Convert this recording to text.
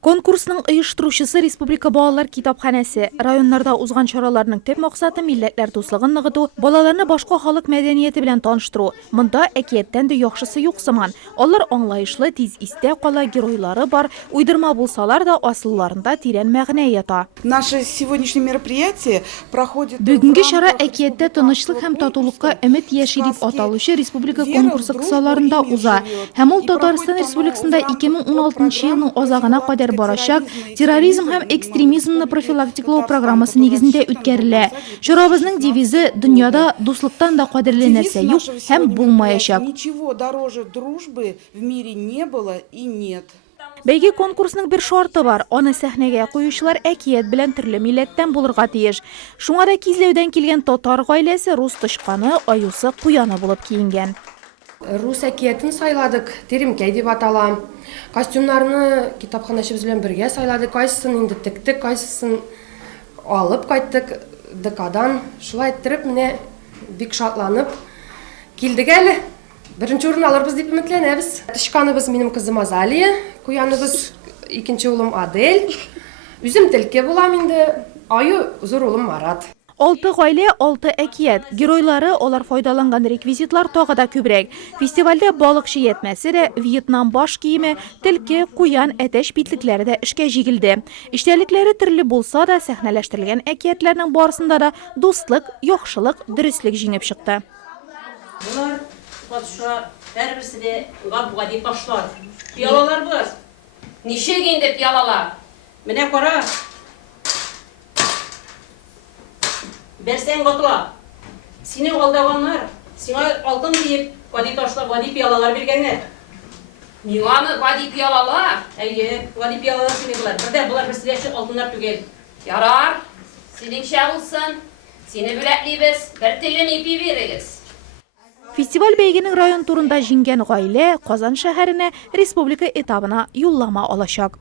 Конкурсның оештыручысы Республика балалар китапханәсе. Районнарда узган чараларның төп максаты милләтләр дуслыгын ныгыту, балаларны башка халык мәдәнияте белән таныштыру. Монда әкияттән дә яхшысы юк сыман. Алар аңлаешлы, тиз истә кала, геройлары бар, уйдырма булсалар да асылларында тирән мәгънә ята. Наше сегодняшнее мероприятие проходит. Бүгенге чара әкияттә тынычлык һәм татулыкка өмет яши дип аталучы республика конкурсы кысаларында уза. Һәм ул Татарстан Республикасында 2016 елның азагына кадәр барачак терроризм һәм экстремизмны профилактикалау программасы нигезендә үткәрелә. Чарабызның девизы дөньяда дуслыктан да кадерле нәрсә юк һәм булмаячак. Ничего дороже дружбы в мире не было и нет. Бәйге конкурсның бер шарты бар. Аны сәхнәгә куючылар әкият белән төрле милләттән булырга тиеш. Шуңа да кизләүдән килгән татар гаиләсе рус тычканы, аюсы, куяны булып киенгән. Рус әкиятын сайладык, теремкәй дип атала. Костюмнарны китапханәчебез белән бергә сайладык. Кайсысын инде тектек, кайсысын алып кайттык ДКдан. Шулай иттереп, менә бик шатланып килдек әле. Беренче урын алырбыз дип өметләнәбез. Тычканыбыз минем кызым Азалия, куяныбыз икенче улым Адель. Үзем телке булам инде, аю зур улым Марат. 6 гаилә, 6 әкият. Геройлары, алар файдаланган реквизитлар тагы да күбрәк. Фестивальдә балыкчы ятмәсе дә, Вьетнам баш киеме, телке, куян, әтәч битлекләре дә эшкә җигелде. Эштәлекләре төрле булса да, сәхнәләштерелгән әкиятләрнең барысында да дуслык, яхшылык, дөреслек җиңеп чыкты. Bunlar padişah her birisi de gadi başlar. Piyalalar var. Nişe giyindi piyalalar. Mene kara. Bersen gatla. Seni aldaganlar. Sina altın deyip gadi taşlar, gadi piyalalar bergenler. Mingami vadi piyalalar. Eye, gadi piyalalar seni bular. Birde bular birisi de altınlar tügel. Yarar. Senin şahılsın. Seni biletliybiz. Bir tilin ipi veririz. Фестиваль бәйгенең район турында җиңгән гаилә Казан шәһәренә республика этабына юллама алачак.